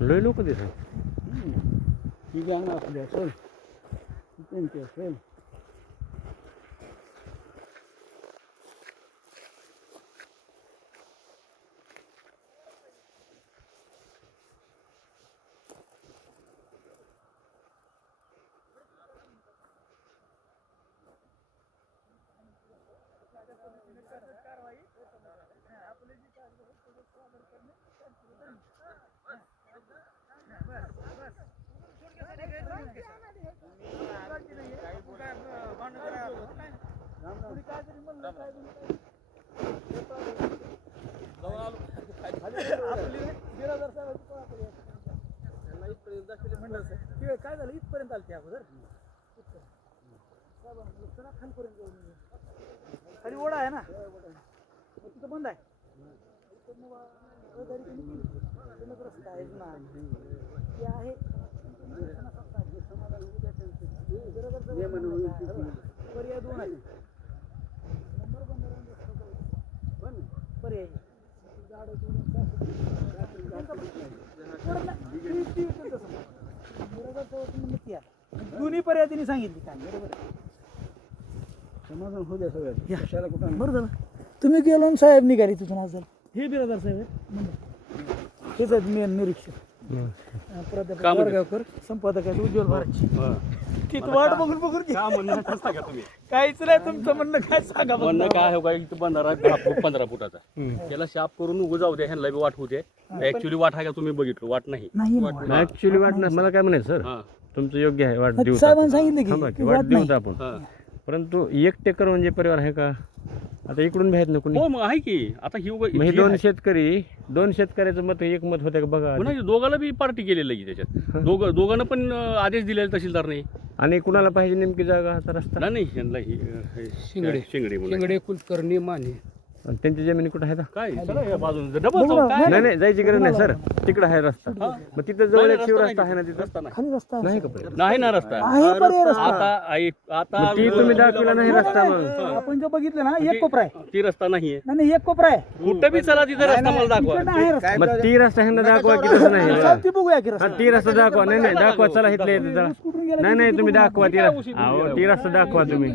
लय लोक दिसत. ही गँग असली असेल त्यांची असेल. काय झालं इथपर्यंत आलते अगोदर खाली ओढा आहे ना तिथं बंद आहे. रस्ता आहे ना ते आहे पर्याय दोन आहे. पर्याय दोन्ही पर्याय त्यांनी सांगितली काय बरोबर समाधान होऊ द्या सगळ्यात. कुठं बरं झालं तुम्ही गेलो आणि साहेब निघाली तिथून आज झालं. हे बिरादार साहेब आहेत हेच आहेत मेन निरीक्षक प्राध्यापक वरगावकर संपादक आहेत उज्ज्वल भारतची. तिथं वाट बघून बघून काहीच नाही तुमचं म्हणणं काय सांगा. म्हणणं काय हो, काय इथं बंधारा 10 फूट 15 फुटाचा त्याला शाप करून उभं जाऊ द्या, ह्यांना बी वाट होते. ऍक्च्युली वाट आहे का तुम्ही बघितलं? वाट नाही. ऍक्च्युली वाट नाही. मला काय म्हणायचं सर, तुमचं योग्य आहे. वाट देऊ साहेबांनी सांगितलं की वाट देऊ आपण, परंतु एकटेकर म्हणजे परिवार आहे का? आता इकडून भेट नको हो मग आहे की. आता ही दोन शेतकऱ्याचं मत एक मत होतं का बघा. दोघाला बी पार्टी केलेलं की त्याच्यात दोघांना पण आदेश दिलेला तहसीलदार नाही. आणि कुणाला पाहिजे नेमकी जागा आता रस्ता नाही यांना शिंगडे कुलकर्णी माने आणि त्यांची जमिनी कुठं आहे काय डबल नाही जायची गरज नाही सर. तिकडं आहे रस्ता. मग तिथं जवळ एक शिवरस्ता आहे ना, तिथं रस्ता खाली रस्ता नाही का? नाही ना रस्ता. आता ती तुम्ही दाखविला नाही रस्ता. मग आपण जो बघितलं ना एक कोपरा आहे ती रस्ता नाहीये. नाही एक कोपरा आहे. कुठं बी चला तिथं रस्ता मला दाखवा. मग ती रस्ता ह्यांना दाखवा की तसं नाही. ती बघूया की रस्ता. ती रस्ता दाखवा. नाही दाखवा. चला इथले नाही तुम्ही दाखवा ती रस्ता. ती रस्ता दाखवा तुम्ही.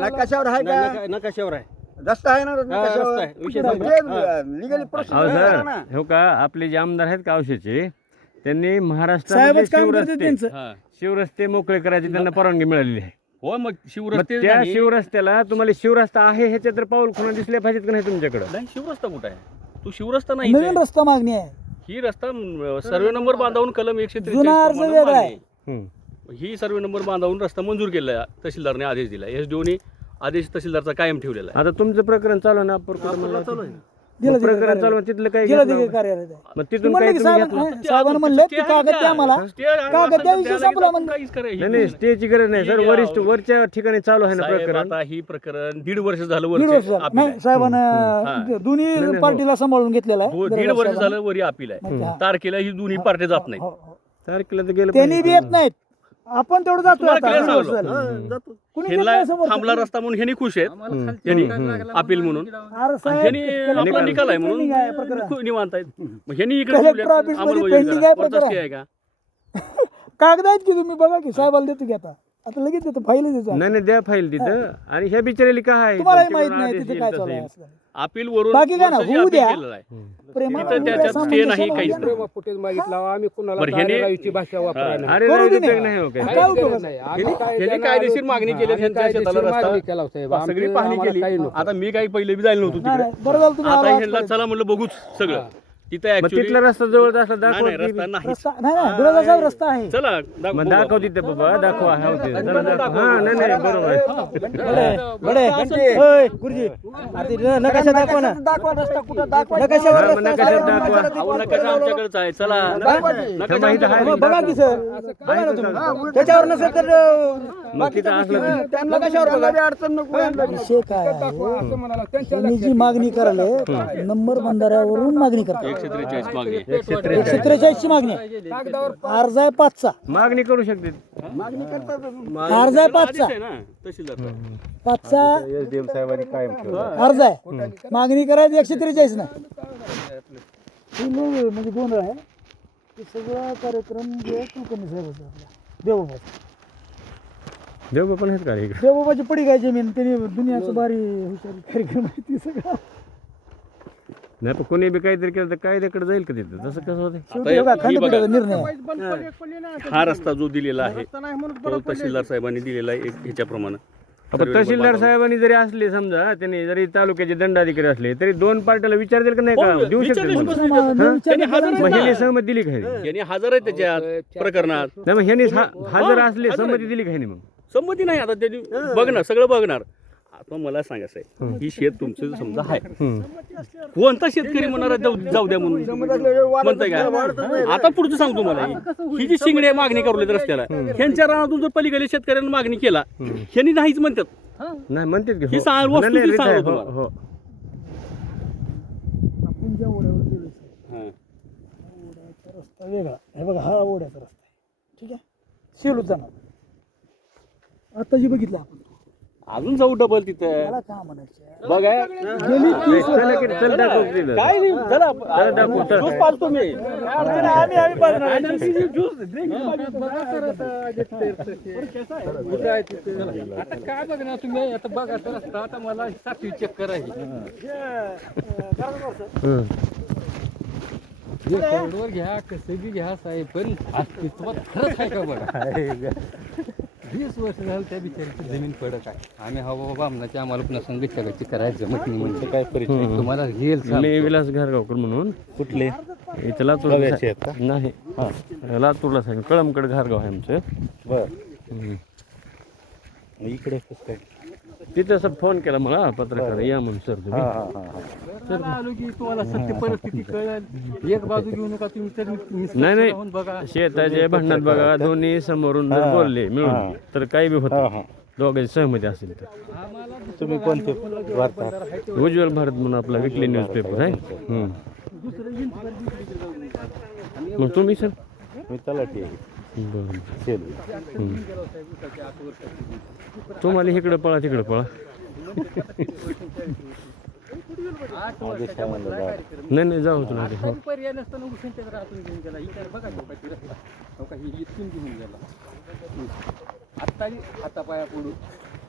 नकाशावर आहे का? नकाशावर आहे रस्ता आहे ना. रस्ता आहे. विषय सर हो का, आपले जे आमदार आहेत का औषधचे, त्यांनी महाराष्ट्रामध्ये शिवरस्ते मोकळे करायचे त्यांना परवानगी मिळालेली आहे. हो मग शिवरस्ते त्या शिवरस्त्याला तुम्हाला शिवरस्ता आहे ह्याच्या तर पाऊल खुणा दिसले पाहिजेत का नाही तुमच्याकडे? नाही शिवरस्ता कुठं आहे? तू शिवरस्ता नाही. नवीन रस्ता मागणी आहे. ही रस्ता सर्वे नंबर बांधावून कलम 143 जुना अर्ज वेगळा आहे. ही सर्वे नंबर बांधावून रस्ता मंजूर केला. तहसीलदारने आदेश दिला. एसडीओने आदेश तहसीलदारचा कायम ठेवलेला आहे. आता तुमचं प्रकरण चालू आहे ना? प्रकरण चालू आहे तिथलं काय? मग तिथून काय साहेबांना म्हणलं की कागद द्या मला. कागद द्या विषय संपला म्हणलं. नाही स्टेची गरज नाही सर. वरच्या ठिकाणी चालू आहे ना प्रकरण. आता ही प्रकरण 1.5 वर्ष झालं. साहेबांना दोन्ही पार्टीला सांभाळून घेतलेला आहे. 1.5 वर्ष झालं वरी अपील आहे. तारखेला ही दोन्ही पार्टी जात नाही. तारखेला तर गेलं त्यांनी बी येत नाहीत. आपण तेवढं जातो. थांबला रस्ता म्हणून ह्यांनी खुश आहेत. ह्यांनी अपील म्हणून ह्यांनी आपला निकाल आहे म्हणून निवांत आहेत. मग ह्यांनी इकडे आहे का? कागद आहेत की तुम्ही बघा की साहेबाला देतो की आता लगेच देतो. फाईल देतो. नाही द्या फाईल तिथं. आणि ह्या बिचारेली काय आहे तुम्हालाही माहित नाही तिथे काय चालू आहे. अपील वरून बाकी काय ना होऊ द्या. त्याच्यात स्टे नाही काहीच नाही. फुटेज मागितला आम्ही कुणाला बरं, ह्याने- गाडीची भाषा वापरायला अरे करू दे उपयोग ना. नाही हो काय. काय उपयोग आहे? ह्यांनी कायदेशीर मागणी केली. ह्यांच्या शेताला रस्ता सगळी पाहणी केली. आता मी काही पहिले बी जायला नव्हतो नाही, तिकडे. बरं झालं तुम्ही आता आला. ह्यांना चला म्हणलं बघूच सगळं. तिथं मग actually- तिथला रस्ता जवळ असला नाही, दाखवा. रस्ता नाही. रस्ता नाही बिरादार साहेब रस्ता आहे. चला मग दाखव तिथे बाबा. दाखवा. हा होते. चला दाखवा. हा नाही बरोबर आहे. बडे गुरुजी नकाशा दाखवा ना. नकाशावर हा, मग नकाशात दाखवा. नकाशा आमच्याकडेच आहे. चला नकाशा इथं आहे. बघा की सर बघा ना तुम्ही. त्याच्यावर नसेल तर मग तिथं असलं नकाशावर बघा. विषय काय आहे? त्यांनी जी मागणी करायला नंबर बंधाऱ्यावरून मागणी करतात. 143 मागणी. 143 ची मागणी आहे. अर्ज आहे 5चा. मागणी करू शकते. अर्ज आहे 5चा. आहे ना तहसीलदार. 5चा एसडीएम साहेबांनी कायम ठेवला. अर्ज आहे. मागणी करायची 143 नाही. म्हणजे गोंधळ आहे. हे सगळा कार्यक्रम जो आहे कुलकर्णी साहेबाचा आपला देवबाबाचा. देव पण आहेत का रे इकडे? देवबाबाची पडी काय जमीन त्यांनी दुनियाचं भारी हुशारी कार्यक्रम आहे ती सगळं. नाही पण कोणी बी काहीतरी केलं तर कायद्याकडे जाईल का तिथं? तसं कसं होतं? शेवटी हे बघा, खंडपीठाचा निर्णय आहे. हा रस्ता जो दिलेला आहे तो तहसीलदार साहेबांनी दिलेला आहे एक ह्याच्याप्रमाणे. आपण तहसीलदार साहेबांनी जरी असले समजा त्यांनी जरी तालुक्याचे दंडाधिकारी असले तरी दोन पार्ट्याला विचारतील का नाही का? देऊ शकतील मी म्हणून. त्यांनी हजर मग ह्याने सहमती दिली का ह्याने? यांनी हजर आहे त्याच्या प्रकरणात. नाही मग ह्याने हजर असले संमती दिली का ह्याने मग? संमती नाही, आता त्यांनी बघणार, सगळं बघणार. आता मला सांगा साहेब, ही शेत तुमचं समजा आहे, कोणता शेतकरी म्हणणार जाऊ द्या म्हणून म्हणताय का? आता पुढचं सांगतो मला, ही जी शिंगडे मागणी करू रस्त्याला, ह्यांच्या रानातून जर पलीकडे शेतकऱ्यांनी मागणी केला, ह्यांनी नाहीच म्हणतात. नाही म्हणतात की ही हो. सांग- वस्तू नाही, ती नाही, सांगतो हो, तुम्हाला. हो. आपण ज्या ओढ्यावर गेलो हां. ओढ्याचा रस्ता वेगळा हे बघा, हा ओढ्याचा रस्ता आहे, ठीक आहे. शेलूत जाणार आता जी बघितलं आपण, अजून जाऊ डबल तिथं मला का म्हणायचं बघा. नाही, चला की चल दाखव तिथं. काय नाही, चला दाखवू, चल. ज्यूस पाजतो मी. आम्ही पाहणार आता काय बघणार तुम्ही, आता बघा तर रस्ता, आता मला 7वी चक्कर आहे. हं. हे रोडवर घ्या, कसं बी घ्या साहेब, पण अस्तित्वात खरंच आहे का बघा. 20 वर्ष झालं त्या बिचारीची जमीन पडक आहे. आम्ही हवा बाबा आमनाची आम्हाला पुन्हा संगीत करायची करायचं जमत नाही म्हणजे काय परिचय तुम्हाला येईल. मी विलास घारगावकर म्हणून. कुठले? इथं लातूर नाही, लातूरला सांग, कळमकड घारगाव आहे आमचं. हं. इकडे कसं काय? तिथं असं फोन केला मला पत्रकार या म्हणून सर तुम्ही. तर आलो की तुम्हाला सत्य परिस्थिती कळेल. एक बाजू घेऊ नका तुम्ही, तर नाही राहून बघा. नाही, शेताच्या भांडणात बघा, दोन्ही समोरून जर बोलले मिळून तर काही बी होतं, दोघांची सहमती असेल तर. तुम्ही कोणते? उज्ज्वल भारत म्हणून आपला विकली न्यूजपेपर आहे. हं. मग तुम्ही सर? मी तलाठी आहे. बरं. हं. तुम्हाला इकडं पळा तिकडं पळा. नाही नाही, जाऊ तुला ते. हो. पर्याय नसताना उशीच्या राहतून घेऊन गेला. इतर बघा नव्हता की रस्ता नव्हता, ही इथून घेऊन गेला. आत्ता हातापाया पुढून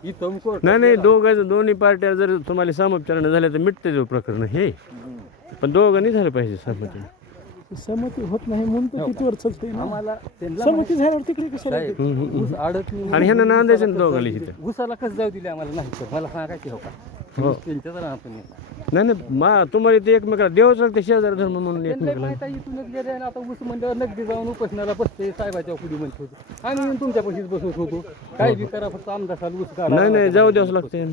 इथं कोर्ट. नाही नाही, दोन्ही पार्ट्या जर तुम्हाला समोपचारण झाल्या तर मिटते जो प्रकरण हे, पण दोघांनी झालं पाहिजे सहमती. सहमती होत नाही म्हणून तर किती वर्ष चालते ना. आम्हाला त्यांना सहमती झाल्यावर तिकडे कशाला ऊस अडत नाही. आणि ह्यांना नांदायचं ना दोघांना इथं. ऊसाला कसं जाऊ दिले आम्हाला नाही तर मला सांगायचे हो का. हो. त्यांच्याच राहतून नाही नाही, तुम्हाला ते एकमेकाला देव चालते शेजार धर्म म्हणून एकमेकाला. माहिती आहे, इथूनच गेले आणि आता ऊस मंडळ नगदी जाऊन उपोषणाला बसते साहेबाच्या पुढे म्हणत होतो. आम्ही येऊन तुमच्या पशीच बसवत होतो. काय बी करा, फक्त आमदार ऊस काढा. नाही नाही, जाऊ द्यावंच लागते.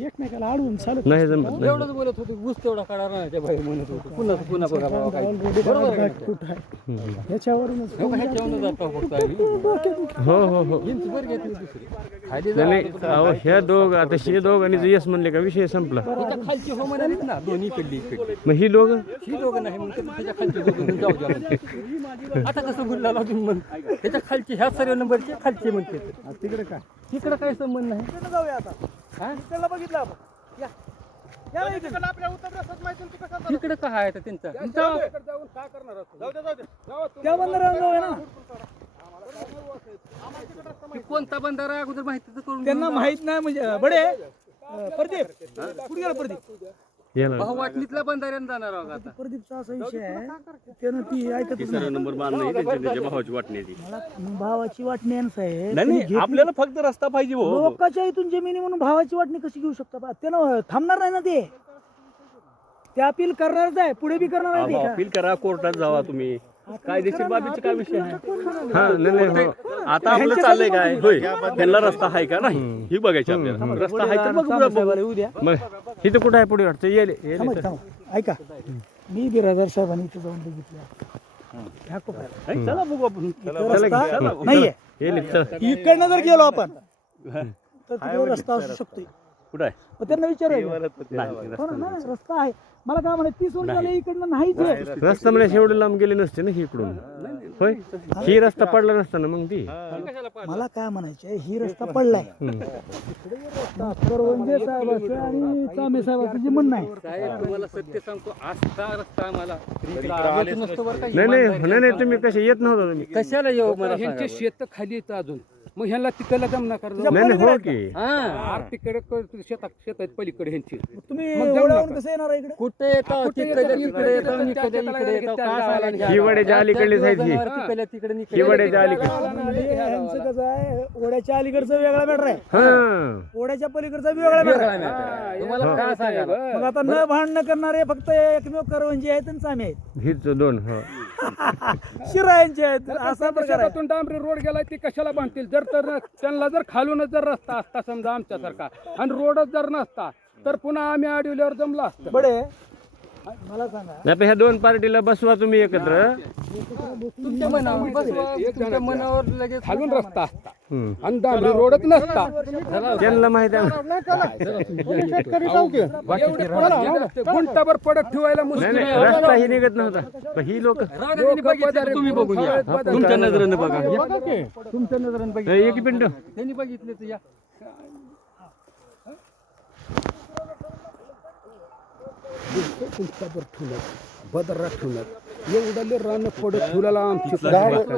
एकमेकाला अडवून चालत नाही जमत नाही. एवढंच बोलत होतो, ऊस तेवढा काढा राहण्याच्या बाहेर म्हणत होतो. पुन्हा पुन्हा बघा बाबा काय कुठं आहे ह्याच्यावरूनच ह्याच्यावरून जातो फक्त आम्ही. हो हो हो. हिंच बरं घेतली दुसरी खाली नाही नाही, अहो ह्या आता हे दोघांनी जर यस म्हणले का विषय संपला. त्याच्या खालची हो म्हणालीत ना, दोन्ही इकडली इकडली. मग ही दोघं ही दोघं नाही म्हणून त्याच्या खालची दोघं जाऊ द्या म्हणते. आता कसं बोलला तुम्ही म्हण, त्याच्या खालची ह्या सर्व नंबरचे खालचे म्हणते. तिकडे काय तिकडं काही संबंध नाही. जाऊया आता हा? तिकडला बघितलं आपण या. या ना इकडे. तिकडं काय आहे आता त्यांचं त्या बंदरावर जाऊया ना. ते कोणता बंधारा अगोदर माहिती तर करून त्यांना माहित नाही म्हणजे बडे प्रदीप कुठे गेला प्रदीप? याला भाऊ वाटणीतल्या बंधाऱ्यानं जाणार आहोत आता. प्रदीपचा असा विषय आहे त्यानं ती ऐकत तिसरा नंबर बांधणं आहे त्यांच्या भावाची वाटण्याची. भावाची वाटणी आहे ना साहेब. नाही नाही, आपल्याला फक्त रस्ता पाहिजे हो. लोकांच्या इथून जमिनी म्हणून भावाची वाटणी कशी घेऊ शकता? त्यानं थांबणार नाही ना ते अपील करणारच आहे, पुढे बी करणार आहे ते का? अपील करा, कोर्टात जावा तुम्ही. कायदेशीर बाबीचे काय विषय आहे? हा नाही नाही, हो. आता आपलं चाललंय काय, होय त्यांना रस्ता आहे का नाही ही बघायची आपल्याला. रस्ता आहे तर बघू. साहेबाला येऊ द्या. मग इथं कुठं आहे पुढे वाटतं? येले थांबा, येले. थांबा. ऐका, मी बिरादर साहेबांनी इथं जाऊन बघितलं. ह्या कोपऱ्यात नाही, चला बघू आपण. रस्ता नाहीये. येले चल. इकडनं जर गेलो आपण तर तिकडे रस्ता असू शकतोय. कुठं आहे मग त्यांना विचारायचं नाही, हो ना, नाही, रस्ता आहे. मला काय म्हणायचं 30 वर्ष झाले इकडनं नाहीच आहे. रस्ता म्हणजे एवढं लांब गेले नसते ना ही इकडून होय ही रस्ता पडला नसता ना मग ती मला काय म्हणायचंय ही रस्ता पडलाय रस्ता करवंजे साहेबाचं आणि चामे साहेबाचं जे म्हणणं आहे साहेब तुम्हाला सत्य सांगतो असा रस्ता आम्हाला इकडं आलोच नसतो बरं का. नाही नाही तुम्ही कसे येत नव्हता तुम्ही कशाला येऊ मला ह्यांचे शेत खाली येतं अजून मग ह्यांना तिकडला जमना नाही हो की तिकडे शेतात आहेत पलीकडे ह्यांची तुम्ही एवढ्यावरून कसं येणार आहे इकडे कुठे येतो तिकडे इकडे येतो हिवाड्याच्या अलीकडलीच आहे ही तिकडे हिवाड्याच्या अलीकडे म्हणजे ह्यांचं कसं आहे ओढ्याच्या अलीकडचा वेगळा मॅटर आहे हा ओढ्याच्या पलीकडचा वेगळा मॅटर आहे. तुम्हाला काय सांगायला मग आता न भांडणं करणारे फक्त एकमेव करवंजी आहेत आणि चामे आहेत हीच दोन हो शिरायांचे आहेत असा प्रकार आहे. शेतातून डांबरी रोड गेलाय ते कशाला बांधतील जर तर त्यांना जर खालूनच जर रस्ता असता समजा आमच्यासारखा आणि रोडच जर नसता तर पुन्हा आम्ही अडवल्यावर जमला असतं. बडे मला सांगा नाही पण ह्या दोन पार्टीला बसवा तुम्ही एकत्र तुमच्या मनावर बसवा, तुमच्या मनावर लगेच खालून रस्ता असता हम्म. आणि डांबरी रोडच नसता त्यांना माहिती आहे गुंटाभर पडत ठेवायला नाही मुश्किल नाही रस्ता ही निघत नव्हता पण ही लोक तुम्ही बघून या तुमच्या नजरेनं बघा तुमच्या नजरेनं एक मिनिट त्यांनी बघितले तर या गुंटाभर ठेवलं बदरा ठेवलं एवढ्याले रान पडत ठेवला आमची साहेब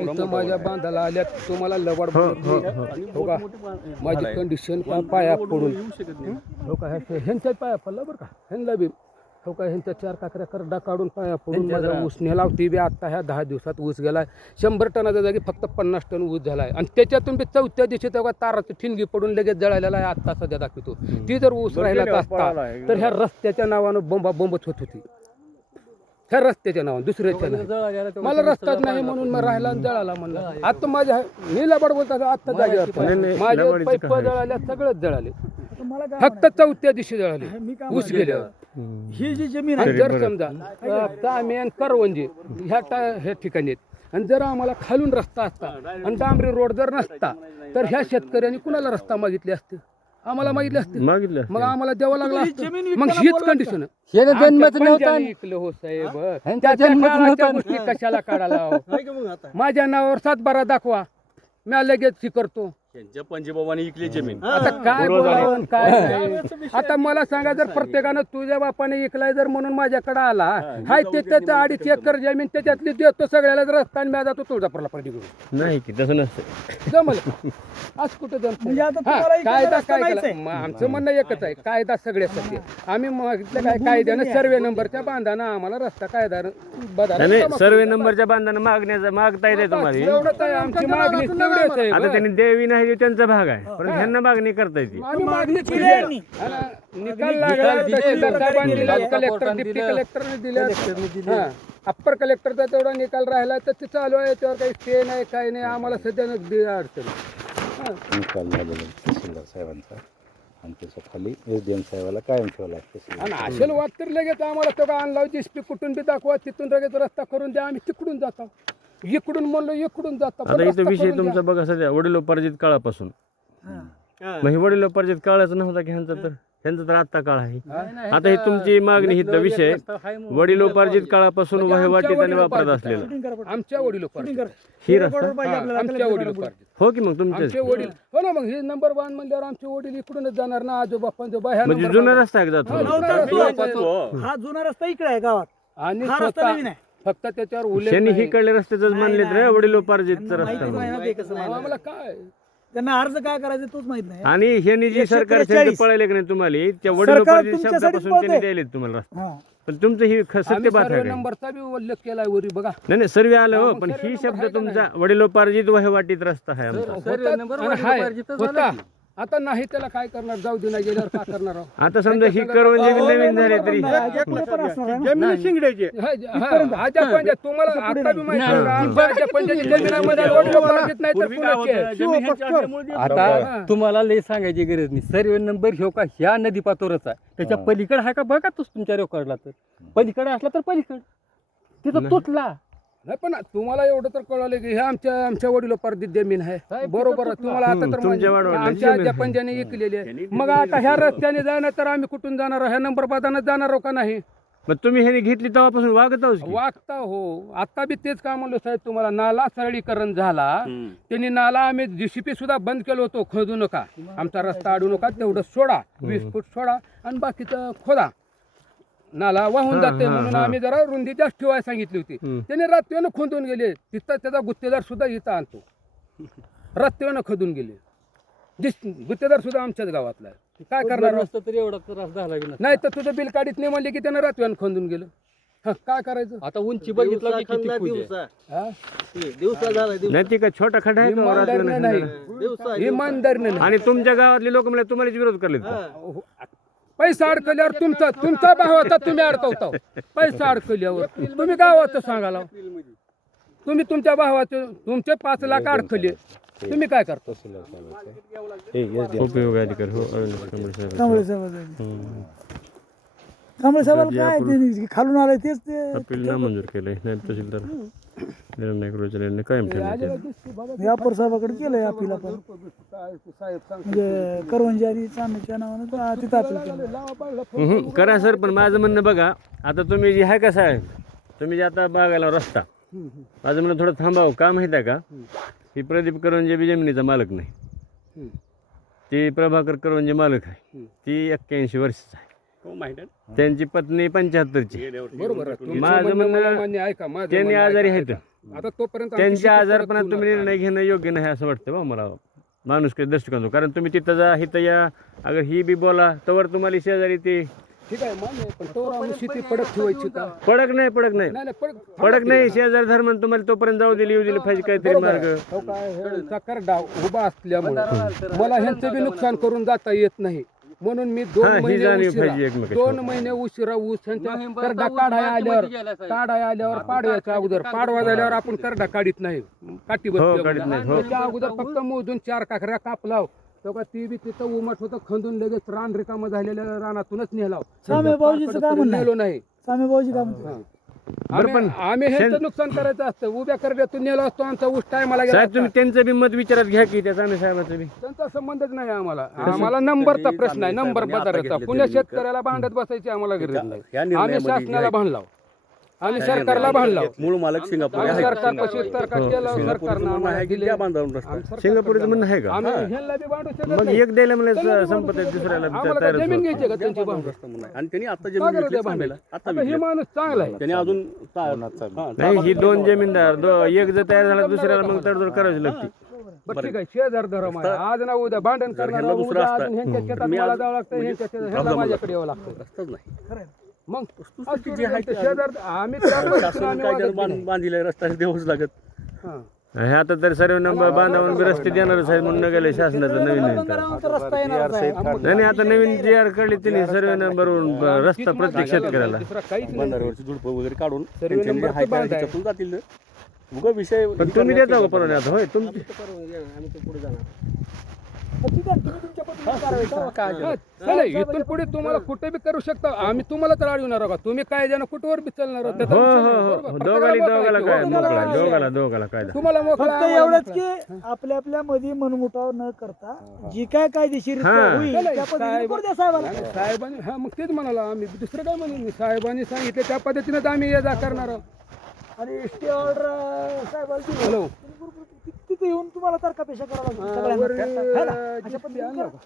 इथं माझ्या बांधाला आल्यात तुम्हाला लवड हो का माझी कंडिशन पाया पडून हो का ह्यांच्या पाया पडला बरं का ह्यांना बी हो का ह्यांच्या 4 काकऱ्या करडा काढून पाया पडून माझा ऊस नेला होती बी आता ह्या 10 दिवसात ऊस गेलाय 100 टनाच्या जागी फक्त 50 टन ऊस झालाय आणि त्याच्यातून बी 4थ्या दिवशी तेव्हा ताराची ठिणगी पडून लगेच जळालेला आहे आत्ता सध्या दाखवतो ती जर ऊस राहिला असता तर ह्या रस्त्याच्या नावानं बोंबत होत होती ह्या रस्त्याच्या नावानं दुसऱ्याच्या नाही मला रस्ताच नाही म्हणून मग राहिला आणि जळाला म्हणलं आता माझ्या मी लबाड बोलतात आत्ता जागेवर माझ्या पैप जळाल्या सगळंच जळाले मला काय फक्त 4थ्या दिवशी जळाले मी काय ऊस गेल्यावर ही जी जमीन आणि आहे जर समजा तामे आणि करवंजे ह्या ठिकाणी आहेत आणि जर आम्हाला खालून रस्ता असता आणि डांबरी रोड जर नसता तर ह्या शेतकऱ्यांनी कुणाला रस्ता मागितले असते आम्हाला मागितले असते मागितलं मग आम्हाला द्यावं लागलं ही असतं जमीन मग विकायला हीच बोलवलं कंडिशन जन्मच नव्हता ऐकलं हो साहेब ह्यांचा त्या जन्मच काळाच्या नव्हता. गोष्टी कशाला काढायला हो? माझ्या नावावर 7/12 दाखवा मी लगेच स्वीकारतो त्यांच्या पंजबाबांनी इकली जमीन आता काय बोलावं आणि काय नाही. आता मला सांगा जर प्रत्येकानं तुझ्या बापाने इकलाय जर म्हणून माझ्याकडे आला हाय त्याच्या 2.5 एकर जमीन त्याच्यातली देतो सगळ्याला रस्ता आणि मी जातो तुळजापूरला पाठी घेऊन नाही की तसं नसतं जमल आज कुठं म्हणजे आता जमत तुम्हाला इकडे कायदा रस्ता काय नाहीच केला? आहे. आमचं म्हणणं एकच आहे कायदा सगळ्यासाठी आम्ही मागितलं काय कायद्यानं सर्वे नंबरच्या बांधानं आम्हाला रस्ता कायदा नाही सर्वे नंबरच्या बांधानं मागता येते तुम्हाला एवढंच आहे आमची मागणी तेवढीच आहे आता त्यांनी देवी नाही हे त्यांचा भाग आहे पण ह्यांना मागणी करता येते आम्ही मागणी केली आहे यांनी. निकाल लागला तहसीलदार दिला कलेक्टर डिप्टी कलेक्टरने दिल्या अप्पर कलेक्टरचा तेवढा निकाल राहिला तर ते चालू आहे त्यावर काही स्टे नाही काही नाही आम्हाला सध्या अडचण निकाल झालेला तहसीलदार साहेबांचा आणि त्याच्या खाली SDM साहेबाला कायम ठेवला आणि असेल वाट तर लगेच आम्हाला तो का आणला जीएसपी कुठून बी दाखवा तिथून लगेच रस्ता करून द्या आम्ही तिकडून जातो इकडून म्हणलो इकडून जातो आता इथं विषय तुमचा बघा सध्या वडिलोपार्जित काळापासून मग हे वडिलोपार्जित काळाचा नव्हता की ह्यांचा तर आत्ता काळ आहे आता ही तुमची मागणी ही विषय वडिलोपार्जित काळापासून वहिवाटीत आणि वापरत असलेला आमच्या वडील ही रस्ता आमच्या वडील हो की मग तुमचे आमचे वडील हो ना मग हे नंबर 1 म्हणल्यावर आमचे वडील इकडूनच जाणार ना आजोबा पंजोबा ह्या म्हणजे number जुना वर. रस्ता आहे का जातो हा जुना रस्ता इकडे आहे गावात आणि हा रस्ता नवीन आहे. फक्त त्याच्यावर उल्लेख त्यांनी नाही. ही कळले रस्त्याच मानले तर वडिलोपार्जितचा रस्ता माहितीच नाही म्हणून. ना ते कसं माहिती. आम्हाला काय त्यांना अर्ज काय करायचं तोच माहित नाही आणि ह्यांनी जी 143 सरकार पळाले की नाही तुम्हाला त्या वडिलोपार्जित तुमच्यासाठी शब्दापासून त्यांनी पळतंय. द्यायले तुम्हाला रस्ता हा. पण तुमचं ही सत्य आम्ही बात सर्वे आहे का? नंबरचा बी उल्लेख केलाय वरी बघा नाही नाही सर्व आलं हो मग पण सर्वे ही नंबर शब्द आहे का तुमचा वडिलोपार्जित वहिवाटीत रस्ता आहे आमचा सर्वे नंबर आणि हाय. होता आता नाही त्याला काय करणार जाऊ दे ना गेल्यावर काय करणार आहोत? आता समजा ही करवंजी बी नवीन झाले तरी पुढे पण असणार आहे ना? आजा पंजा तुम्हाला आता बी माहिती आहे का? आमच्या आजा पंजाची जमिनीमध्ये वडिलोपार्जित नाही तर कुणाची आहे? जमीन ह्यांच्या आज्ञेमुळे आता तुम्हाला लय सांगायची गरज नाही सर्वे नंबर ह्यो का ह्या नदी पातोरच आहे त्याच्या पलीकडे आहे का बघा तूच तुमच्या रेकॉर्डला तर पलीकडे असला तर पलीकडे तिथं तुटला नाही पण तुम्हाला एवढं तर कळालं की हे आमच्या वडिलोपार्जित जमीन आहे बरोबर आहे. तुम्हाला आता तर तुमच्या वडिलांची आमच्या जमीन आज्या पंजाने विकलेली आहे. मग आता ह्या रस्त्याने जाणार तर आम्ही कुठून जाणार ह्या नंबर पादानं जाणार का नाही मग तुम्ही ह्याने घेतली तेव्हापासून वागत आहोत की? वागता हो आता बी तेच काम म्हणलो साहेब तुम्हाला नाला सरळीकरण झाला त्यांनी नाला आम्ही जीसीपी सुद्धा बंद केलो होतो खोदू नका आमचा रस्ता अडू नका तेवढं सोडा 20 फूट सोडा आणि बाकीचं खोदा नाला वाहून जाते म्हणून आम्ही जरा रुंदी जास्त ठेवायला सांगितली होती त्याने रस्त्यानं खोदून गेले तिथं त्याचा गुत्तेदार सुद्धा इथं आणतो रस्त्यानं खोदून गेले गुत्तेदार सुद्धा आमच्याच गावातला आहे काय करणार रस्ता तरी एवढा त्रास झाला की नाही तर तुझं बिल काढीत नाही म्हणले की त्यानं रस्त्यानं खोदून गेलं हा काय करायचं आता उंची बघितलं की किती फूट आहे. हा? नाही ती काय छोटा खड्डा आहे का वरात इमानदारीनं नाही इमानदारीनं नाही आणि तुमच्या गावातले लोक म्हणजे तुम्हालाच विरोध करले का? पैसा अडकल्यावर तुमचा भाव होता तुम्ही अडकवता पैसा अडकल्यावर तुम्ही गावाचं सांगाला तुम्ही तुमच्या भावाचे तुमचे 5 लाख अडकले तुम्ही काय करता तहसीलदार साहेबांचं हे SDM उपयोग अधिकारी हो अरविंद कांबळे साहेब. कांबळे साहेबाचं हम्म. कांबळे साहेबाला काय ते खालून आलंय तेच ते अपील नामंजूर केलंय नायब तहसीलदार निर्णय निर्णय कायम ठेवण्यात व्यापार साहेबाकडे केलंय अपील आपण म्हणजे करवंजी आणि चांदीच्या नावानं तिथं अपील केलं करा सर पण माझं म्हणणं बघा आता तुम्ही जे आहे का साहेब तुम्ही जे आता बघायला रस्ता माझं म्हणणं थोडं थांबावं का माहिती आहे का ही प्रदीप करवंजे बी जमिनीचा मालक नाही ती प्रभाकर करवंजे मालक आहे ती 81 वर्षाचा आहे हो, माहिती आहे. त्यांची पत्नी 75ची बरोबर आहे. माझं मला म्हणणं मान्य आहे का माझं त्यांनी म्हणणं आजारी आहे आहेत का? आता तोपर्यंत आमची त्यांच्या शेती आजारपणात परत तुम्ही होणार निर्णय घेणं योग्य नाही असं वाटतं बा मला माणूस काही दृष्टिकोन कारण तुम्ही तिथं जा इथं या अगर ही बी बोला तवर तुम्हाला शेजारी ती ठीक आहे मान्य आहे, पण तोवर आम्ही शेती पडक ठेवायची का पडक नाही नाही नाही पडक नाही शेजार धर्म तुम्हाला तोपर्यंत जाऊ दिली येऊ दिली पाहिजे काहीतरी मार्ग हो काय ह्यांचा करडा उभा असल्यामुळे मला ह्यांचं बी नुकसान करून जाता येत नाही म्हणून मी हा, ही जाणीव पाहिजे 2 एकमेकाची. महिने उशिरा ऊस ह्यांच्या करडा काढायला आल्यावर पाडव्याच्या अगोदर पाडवा झाल्यावर आपण करडा काढीत नाही काठी हो, काढीत नाही, हो. त्याच्या अगोदर फक्त मोजून 4 काकऱ्या कापलाव तेव्हा ती बी तिथं उमट होतं खंदून लगेच रान रिकामं झालेल्या रानातूनच नेलाव सामे भाऊजीचं काय म्हणणं नेलो आहे? नाही सामे भाऊजी काय म्हणतात आम्ही ह्यांचं नुकसान करायचं असतं उभ्या करड्यातून नेलो असतो आमचा ऊस टायमाला गेला साहेब तुम्ही त्यांचं बी मत विचारात घ्या की त्याचा आणि साहेबाचं बी त्यांचा संबंधच नाही आम्हाला नंबरचा प्रश्न आहे नंबर पदार्थाचा पुण्या शेतकऱ्याला भांडत बसायची आम्हाला गरज या नाही निर्णयामध्ये आम्ही जे शासनाला आहे- भांडलाव आम्ही सरकारला भांडलाव मूळ मालक सिंगापूर आम्ही आहे. सरकारपाशी तर्क केलं सरकारनं सिंगापूरचं आम्हाला आहे की दिले त्या बांधावरून रस्ता आम्ही सरकार- सिंगापूरचं म्हणणं आहे का आम्ही ह्यांना बी भांडू शकत मग नाही. एक द्यायला मला त्यांना बी संपत भांडू आहे शकत दुसऱ्याला नाही. आम्हाला काय तयारच जमीन होत. घ्यायची का त्यांची भांडू रस्ता म्हणून आहे. आणि त्यांनी आता का जमीन गरज घेतली आहे सांगायला. भांडायला? आता आता हे विकली. माणूस चांगला आहे त्याने अजून नाही ही 2 जमीनदार एक जर तयार झाला दुसऱ्याला मग तडजोड करावी लागते बरं ठीक आहे शेजार धर्म आहे आज ना उद्या भांडण करणार ह्यांना दुसरं उद्या असतं. अजून ह्यांच्या शेतात मला जावं लागतं ह्यांच्या शेतात ह्यांना माझ्याकडे यावं लागतं रस्ताच नाही मग वस्तुस्थिती जी आहे ती शेजार आम्ही तर आम्ही शासन वागत कायद्यानं नाही. बांधिले रस्ता देऊच लागत हां. हे आता तर सर्व नंबर बांधावून बी रस्ते देणारच आहे म्हणून गेले शासनाचं नवीन रस्ता येणार आहे नाही आता नवीन जी आर काढली त्यांनी सर्व नंबरवरून रस्ता प्रत्येक शेतकऱ्याला दुसरा काहीच नाही बंधाऱ्यावरची झुडपं वगैरे काढून सर्व त्यांच्या नंबर जे आहे तर बांध आहे. त्याच्यातून जातील उगा विषय पण तुम्ही देता का परवाने आता होय तुमची ठीक आहे तुम्ही तुमच्या पद्धतीने कारवाई करा. हा, नाही, इथून पुढे तुम्हाला कुठे बी करू शकता आम्ही तुम्हाला तर अडवणार आहोत तुम्ही काय जण कुठवर बी चालणार आहोत त्याचा हो विषय हो नाही, हो बरोबर? दोघाला प्रत्येकाला काय मोकळा मोकळा आहे. दोघाला काय तुम्हाला मोकळा फक्त आम्हाला एवढंच मोकळा. की आपल्या मध्ये मनमुठाव न करता जी काय कायदेशीर हा. होईल त्या पद्धतीने करू द्या साहेबाला नाही, साहेबांनी हा मग तेच म्हणाला आम्ही दुसरं काय म्हणून मी साहेबांनी सांगितलं त्या पद्धतीनेच आम्ही ये जा करणार आहोत. आणि स्टे ऑर्डर साहेबाला दिली. हॅलो तिथे येऊन तुम्हाला तर्कापेशा करावा लागतो वर, सगळ्यांना. है ना? अशा जिथे पद्धतीने आणलं करा.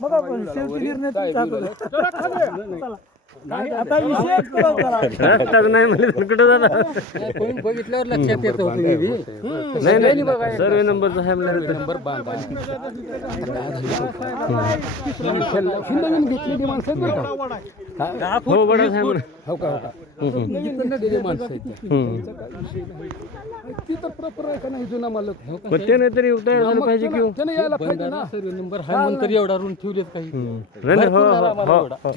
मग आपण शेवटी निर्णय तुमचा हातात आहे. चला. आता विषयच करा जरा. रस्ताच नाही म्हणजे तर कुठं जाणार कोणी बघितल्यावर लक्षात येतं तुम्ही बी. नाही नाही सर्व नंबरचा आहे म्हणल्यानंतर नंबर बांधा नवीन घेतलेली माणसं आहेत बरं का? हो बडाच आहे म्हणून हो का हो का इथं गेले माणसं आहेत ते. ती तर प्रॉपर आहे का नाही जुना मालक मग त्याने तरी तयार झालं पाहिजे की हो. त्याने यायला पाहिजे ना सर्व नंबर हाय म्हणून तरी एवढा रुंद ठेवलेत काही नाही नाही, हो हो हो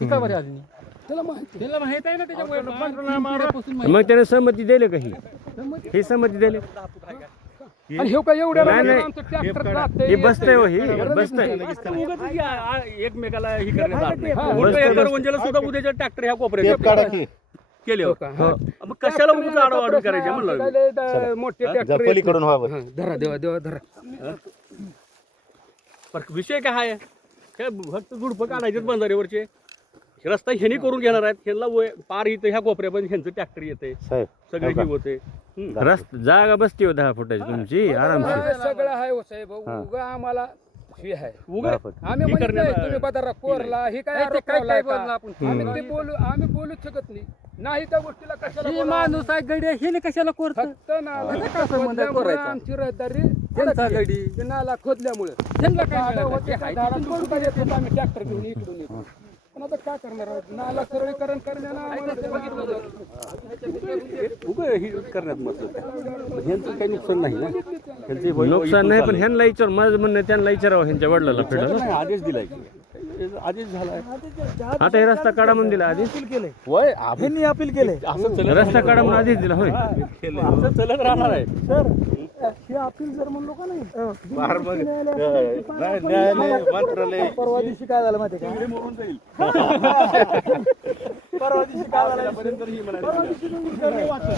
ती का बरं आली नाही? त्याला माहिती त्याला माहित आहे ना त्याच्यामुळे पिढ्यापासून माहित मग त्याने सहमती दिली काही ही सहमती दिली आणि हे काय एवढ्या नाही, नाही. आमचं ट्रॅक्टर जातंय, ही बसतंय हो ही येतंय. बसतंय एकमेकाला ही करण्यात आलं नाही. हा, उलटं या करवंजाला सुद्धा उद्याच्या ट्रॅक्टर ह्या कोपऱ्यात केल्यावर मग कशाला उगाच आडवाडवी करायची म्हणलं मोठे जरा ट्रॅक्टर पलीकडून व्हावं. धरा देवा धरा. पण विषय काय आहे हे फक्त झुडपं काढायचे बंधाऱ्यावरचे रस्ता ह्यांनी करून घेणार आहेत ह्यांना पार इथं ह्या कोपऱ्यापर्यंत ह्यांचं ट्रॅक्टर येते साहेब सगळे हे होते जागा बसती हो 10 फुटाची तुमची आरामशीर. हे सगळं आहे हो साहेब उगा आम्हाला हे आहे उगा आम्ही हे म्हणत नाही करण्याला- तुम्ही बदारा कोरला हे काय आरोप लावलाय का? आम्ही ते आम्ही बोलूच शकत नाही त्या गोष्टीला कशाला बोलावं? माणूस आहे गडी हे कशाला करतो फक्त नाला काय संबंध आहे खोदल्यामुळे करायचा? आमची रहदारी त्यांचा अडकली. गडी. ते नाला खोदल्यामुळे त्यांना काय झाडं मिळालं? होते, त्या झाडातून सुद्धा येत होतो आम्ही ट्रॅक्टर घेऊन इकडून येतो पण आता काय करणार आहोत? नाला सरळीकरण करण्याला आम्हाला ते बघितलं जातं. उगा हे करण्यात मतलब आहे. ह्यांचं काही नुकसान नाही ना ह्यांचे नुकसान नाही पण ह्यांना विचार माझं म्हणणं आहे, त्यांना विचारावं ह्यांच्या वडिलाला फेडायला. नाही, आदेश दिलाय की आदेश झालाय आता हे रस्ता काढा म्हणून दिला आधी अपील केलंय वय ह्यांनी अपील केलंय असं चलत रस्ता काढा म्हणून आधीच दिला होय. असं चलत राहणार आहे सर हे अपील जर म्हणलो का नाही मंत्रालय परवा दिवशी काय झालं माहिती का परवा दिवशी काय झालं परवा दिवशी तुम्ही वाचलं.